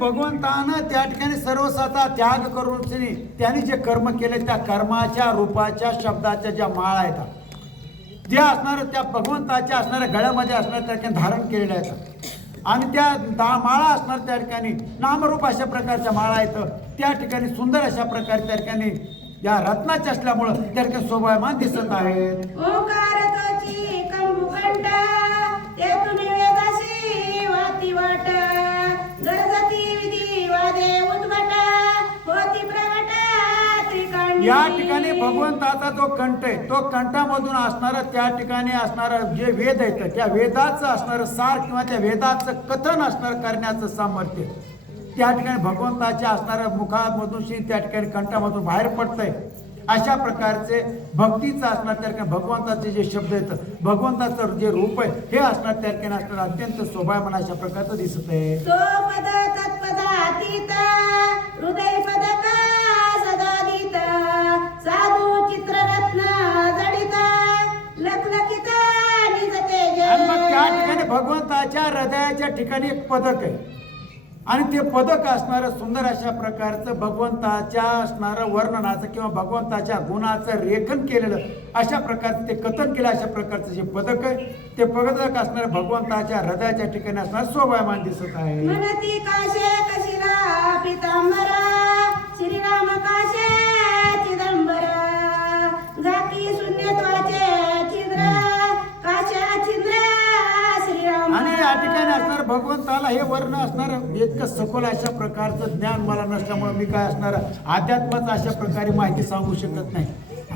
भगवंतानं त्या ठिकाणी सर्वसाचा त्याग करून त्यांनी जे कर्म केले त्या कर्माच्या रूपाच्या शब्दाच्या ज्या माळा आहेत ज्या असणार त्या भगवंताच्या असणाऱ्या गळ्यामध्ये असणाऱ्या त्या ठिकाणी धारण केलेल्या आहेत आणि त्या माळा असणार त्या ठिकाणी नामरूप अशा प्रकारच्या माळा आहेत त्या ठिकाणी सुंदर अशा प्रकारे त्या ठिकाणी या रत्नाच्या असल्यामुळं त्या ठिकाणी शोभायमान दिसत आहेत. या ठिकाणी भगवंताचा जो कंठ आहे तो कंठामधून असणारा त्या ठिकाणी असणारा जे वेद आहेत त्या वेदाचं असणारं सार किंवा त्या वेदाचं कथन असणारं करण्याचं सामर्थ्य त्या ठिकाणी भगवंताच्या असणाऱ्या मुखामधून त्या ठिकाणी कंठामधून बाहेर पडतंय. अशा प्रकारचे भक्तीचं असणार त्या ठिकाणी भगवंताचे जे शब्द आहेत भगवंताचं जे रूप आहे हे असणार त्या ठिकाणी असणार अत्यंत शोभायमान अशा प्रकारचं दिसत आहे. त्या ठिकाणी भगवंताच्या हृदयाच्या ठिकाणी एक पदक आहे आणि ते पदक असणारं सुंदर अशा प्रकारचं भगवंताच्या असणारं वर्णनाचं किंवा भगवंताच्या गुणाचं रेखन केलेलं अशा प्रकारचं ते कथन केलं अशा प्रकारचं जे पदक आहे ते पदक असणारं भगवंताच्या हृदयाच्या ठिकाणी असणार शोभायमान दिसत आहे. आणि या ठिकाणी असणार भगवंताला हे वर्ण असणार इतकं सखोल अशा प्रकारचं ज्ञान मला नसल्यामुळे मी काय असणार अध्यात्माचं अशा प्रकारे माहिती सांगू शकत नाही.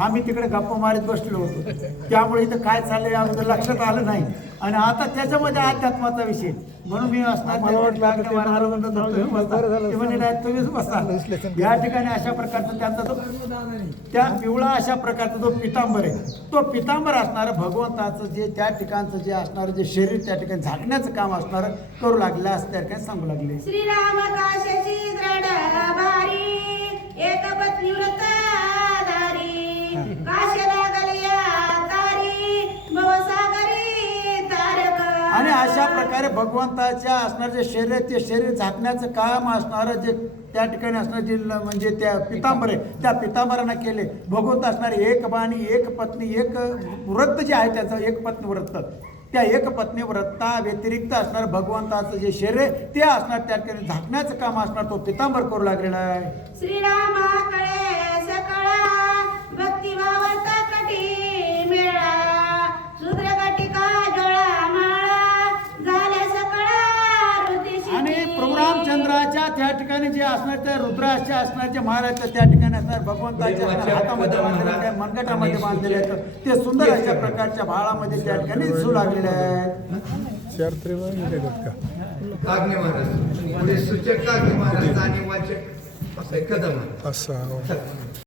आम्ही तिकडे गप्पा मारीत बसलो होतो त्यामुळे इथं काय चाललंय अगोदर लक्षात आलं नाही आणि आता त्याच्यामध्ये अध्यात्माचा विषय म्हणून मी असणार तुम्हीच बसा. या ठिकाणी अशा प्रकारचा त्यांचा जो त्या पिवळा अशा प्रकारचा जो पितांबर आहे तो पितांबर असणार भगवंताचं जे त्या ठिकाणचं जे असणार जे शरीर त्या ठिकाणी झाकण्याचं काम असणार करू लागलं असं त्या ठिकाणी सांगू लागले. श्रीराम काशीची द्रढ भारी एक पत्नी व्रतधारी काशीला गलिया तारी भवसागरी तारक. आणि अशा प्रकारे भगवंताच्या असणार जे शरीर ते शरीर झाकण्याचं काम असणारं जे त्या ठिकाणी असणार जे म्हणजे त्या पितांबर आहे त्या पितांबरानं केले. भगवंत असणारे एक बाणी एक पत्नी एक व्रत जे आहे त्याचं एक पत्नी व्रत त्या एक पत्नी व्रता व्यतिरिक्त असणार भगवंताचं जे शरीर ते असणार त्या ठिकाणी झाकण्याचं काम असणार तो पितांबर करू लागलेला आहे. श्रीरामाकडे सकळा भक्ती भावाचा कटी मिळा शूद्र कटिका डोळा माळा झाल्या सकळा ऋषी. आणि प्रभू रामचंद्राच्या त्या ठिकाणी जे असणार त्या रुद्राच्या असणारचे महाराज त्या ठिकाणी असणार भगवंताच्या हातामध्ये बांधलेले त्या मनगटामध्ये बांधलेले आहेत ते सुंदर अशा प्रकारच्या भाळामध्ये त्या ठिकाणी दिसू लागलेले आहेत. सूचक आणि वाचक असं